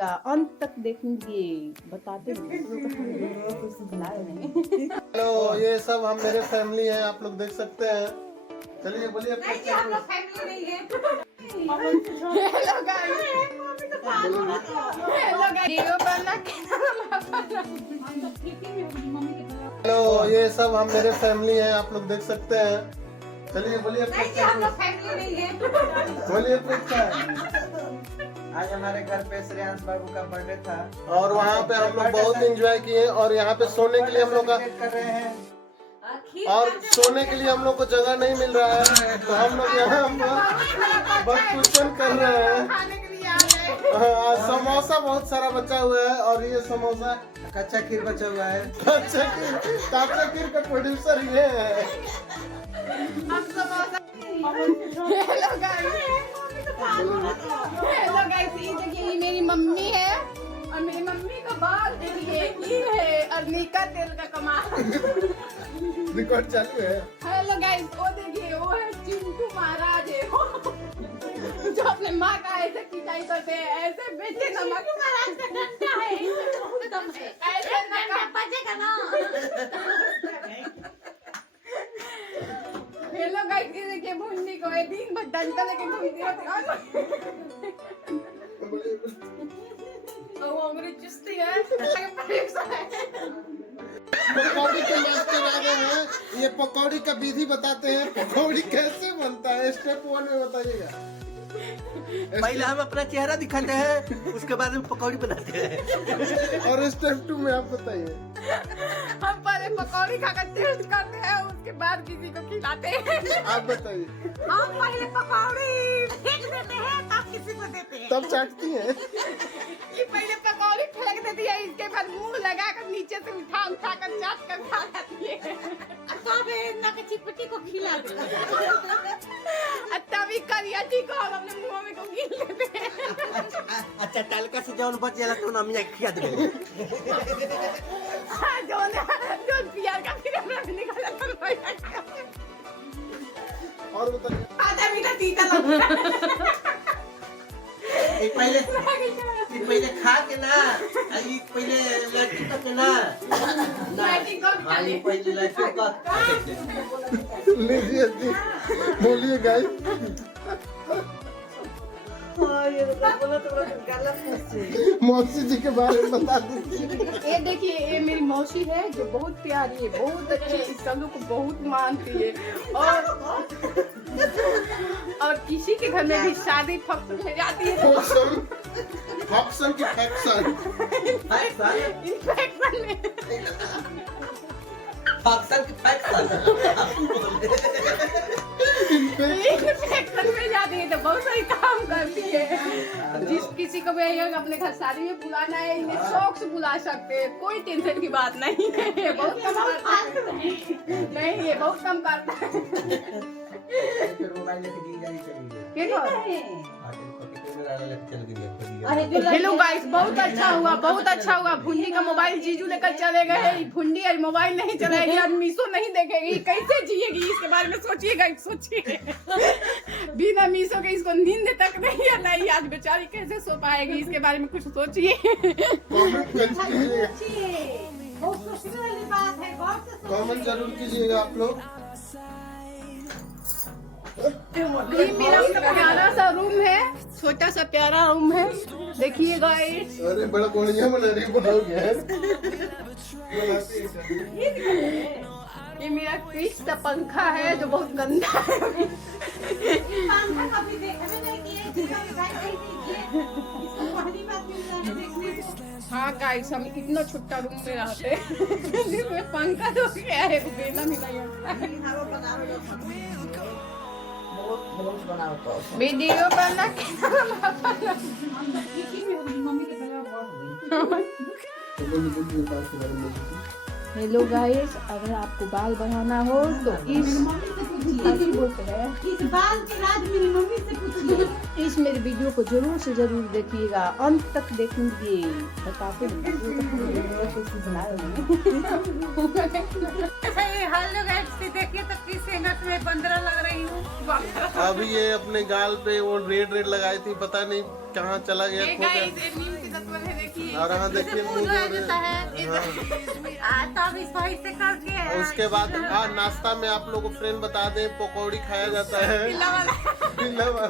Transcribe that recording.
देखिएगा, अंत तक देखिए, बताते नहीं। हेलो, ये सब हम मेरे फैमिली हैं, आप लोग देख सकते हैं। चलिए बोलिए। हेलो गाइस, हेलो, ये सब हम मेरे फैमिली हैं, आप लोग देख सकते हैं। चलिए बोलिए। बोलिए। आज हमारे घर पे श्रेयांश बाबू का बर्थडे था और वहाँ पे हम लोग बहुत एंजॉय किए और यहाँ पे सोने के लिए हम लोग का कर रहे हैं। और सोने के लिए हम लोग को जगह नहीं मिल रहा है, तो हम लोग यहाँ बस पूजन कर रहे हैं। हाँ, समोसा बहुत सारा बचा हुआ है और ये समोसा कच्चा खीर बचा हुआ है। कच्चा खीर का प्रोड्यूसर ये है। हेलो गाइस, ये देखिए, ये मेरी मम्मी है और मेरी मम्मी का बाल देखिए, ये है अर्निका तेल का कमाल। रिकॉर्ड चालू है। हेलो गाइस, वो देखिए, वो है चिंटू महाराज है वो, जो अपने माँ का ऐसे पिटाई करते हैं, ऐसे बेटे नमक महाराज का डंडा है, ऐसे नमक बचेगा ना। हेलो गाइस, ये देखिए भुंडी को ये दिन भर डंडा लेके घूमती रहती है। तो वो अंग्रेज चुस्ती है। पकौड़ी के मास्टर आ गए हैं, ये पकौड़ी का विधि बताते हैं। पकौड़ी कैसे बनता है, स्टेप 1 में बताइएगा। पहले हम अपना चेहरा दिखाते हैं, उसके बाद हम पकौड़ी बनाते हैं। और स्टेप 2 में आप बताइए। हम पहले पकौड़ी खाकर टेस्ट करते हैं, उसके बाद किसी को खिलाते हैं। आप बताइए। हम पहले पकौड़ी फेंक देते हैं, तब किसी को देते हैं। तब चाटती हैं। ये पहले पकौड़ी फेंक देती है, इसके बाद मुंह लगाकर नीचे से उठा कर चाट कर खा जाती है। तब चिपटी को खिला देते हैं, तभी करियाची को हम अपने मुंह में को गिल देते हैं। अच्छा तालका से जौन बच जाला तो हम खिया देंगे। जो प्यार का फिर हमरा में निकल जाता है। और बताइए। आधा मीठा तीता लगता है। पहले खा के ना, पहले लड़की का के ना, पहले लड़की का। लीजिए जी, बोलिए गाइस। मौसी जी के बारे में बता दीजिए। ये देखिए, ये मेरी मौसी है जो बहुत प्यारी है, बहुत अच्छी है, सब लोग को बहुत मानती है और किसी के घर में भी शादी फंक्शन हो जाती है, फंक्शन की फंक्शन इन्फेक्शन में इन्फेक्शन में जाती है, तो बहुत सारी काम करती है। जिस किसी को भी अपने घर शादी में बुलाना है, इन्हें शौक से बुला सकते हैं, कोई टेंशन की बात नहीं है। ये बहुत कम करता है। नहीं, ये बहुत कम करता है। हेलो गाइस, बहुत अच्छा हुआ, बहुत अच्छा हुआ। भुंडी का मोबाइल जीजू लेकर चले गए। भुंडी और मोबाइल नहीं चलाएगी और मीशो नहीं देखेगी, कैसे जिएगी? इसके बारे में सोचिएगा, सोचिए। बिना मीशो के इसको नींद तक नहीं आता है, आज बेचारी कैसे सो पाएगी? इसके बारे में कुछ सोचिए। कमेंट जरूर कीजिएगा आप लोग। ये मेरा प्यारा सा रूम है, छोटा सा प्यारा रूम है, देखिए गाइस। अरे बड़ा बढ़िया बना रही बनाओगे। ये मेरा क्रिश सा पंखा है जो बहुत गंदा है। हाँ गाइस, हम इतना छोटा रूम में रहते हैं, पंखा तो क्या है, बेला मिला वीडियो बना हेलो गाइस, अगर आपको बाल बढ़ाना हो तो इस बाल के राज मेरी मम्मी से पूछिए। इस मेरे वीडियो को जरूर से जरूर देखिएगा, अंत तक देखेंगे। बताते हेलो गाइस, देखिए तो किस एंगल में बंदरा लग रही हूँ। अभी ये अपने गाल पे वो रेड रेड लगाई थी, पता नहीं कहाँ चला गया, खो गया। और हाँ देखिए मुंह तब इस वही से करके उसके बाद नाश्ता में आप लोग को फ्रेंड बता दें, पकौड़ी खाया जाता है। पिल्ला वाला